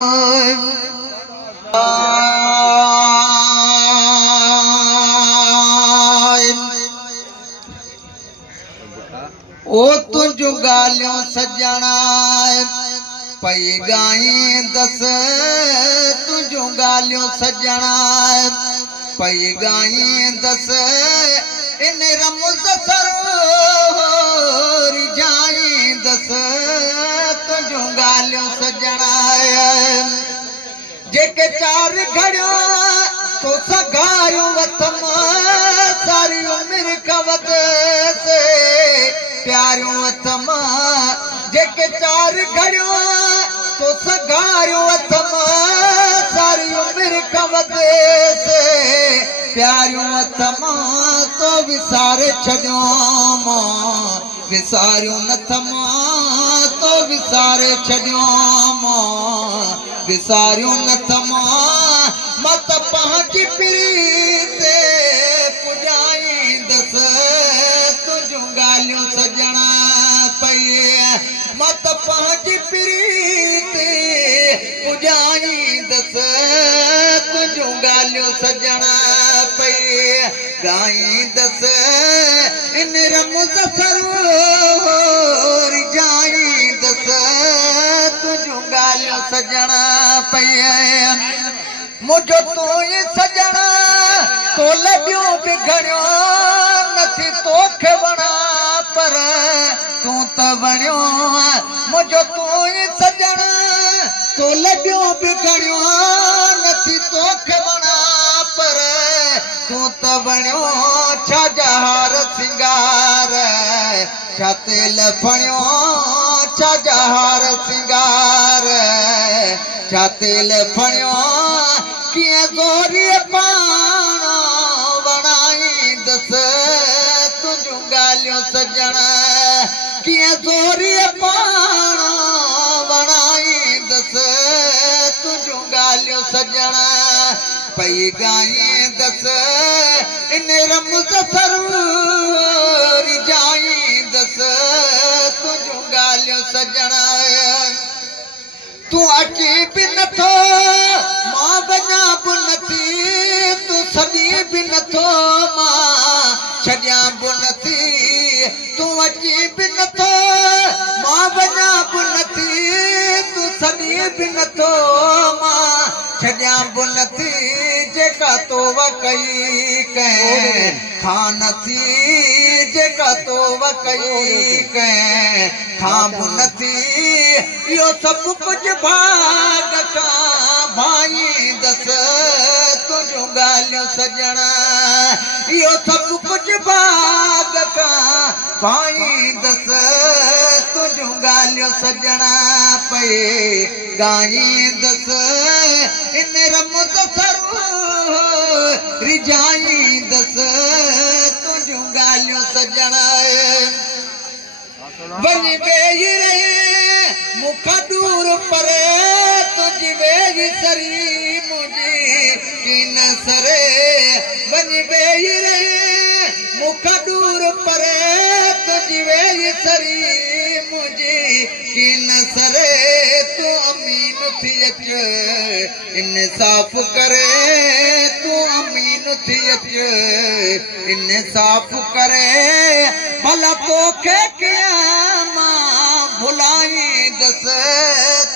ओ तुझो गालियों सजणा पई गाई दस तुझो गालियों सजणा पई गाई दस इन रमुज़ सरोरी जाई दस तुझो गालियों सजणा जेके चार घड़ियों तो सगारियों वतम सारी उम्र कवत से प्यारियों वतम जेके चार घड़ियों तो सगारियों वतम सारी उम्र कवत से प्यारियों वतम तो विसारे छॾियो विसारियों नथम तो विसारे छॾियो विसारियों नथम मत पहुंची प्रीत पुजाई दस तुझो गालियों सजणा पई मत पहुंची प्रीत पुजाई दस तुझो गालियों सजणा पई गाई दस इन रमुज़ सरोरी जाई दस तुझो गालियों सजणा पई मुझो तू ही सजणा तो लॻियो बिगड़ियो नथी तोखे वणा पर तू त वणियो मुझो तू ही सजणा तो लॻियो बिगड़ियो नथी तोखे वणा पर तू त वणियो छा जहार सिंगार छा तेल फणियो छा जहार सिंगार छा तेल फणियो किए गोरी पाण वणाई दस तुझो गालियों सजणा किए गोरी पाण वणाई दस तुझो गालियों सजणा पई गाई दस इन रमुज़ सरोरी जाई दस तुझो गालियों सजणा तू अची भी नथो मां वञा बि नथी तू सॼी भी नथो मां छॾियां बि नथी तू अची भी नथो मां वञा बि नथी तू सॼी भी नथो मां छॾियां बि नथी जेका तोबा कई कंहिं खां नथी जेका तोबा कई कंहिं खां बि नथी इहो सभु कुझु भाग खां भाई दस तुझो गालियों सजणा इहो सभु कुझु भाग खां भाई दस तुझो गालियों सजणा पई गाई दस इन रमुज़ सरोरी जाई दस तुझो गालियों सजणा वञी वेही रही मुख दूर परे तुझी वेही सरी मुझी किन सरे वञी वेही रही मुख दूर परे तुझी वेही सरी मुझी किन सरे तू अमीन थी अच इंसाफ़ करे तू अमीन थी अच इंसाफ़ करे भला तोखे कयां मां भुलाई दस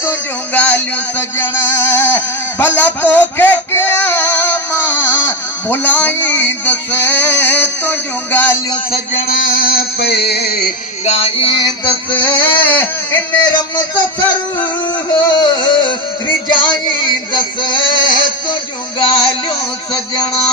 तुझो गालियों सजणा भला तोखे कयां मां भुलाई दस तुझो गालियों सजणा पई गाई दस इन रमुज़ सरोरी जाई दस तुझो गालियों सजणा।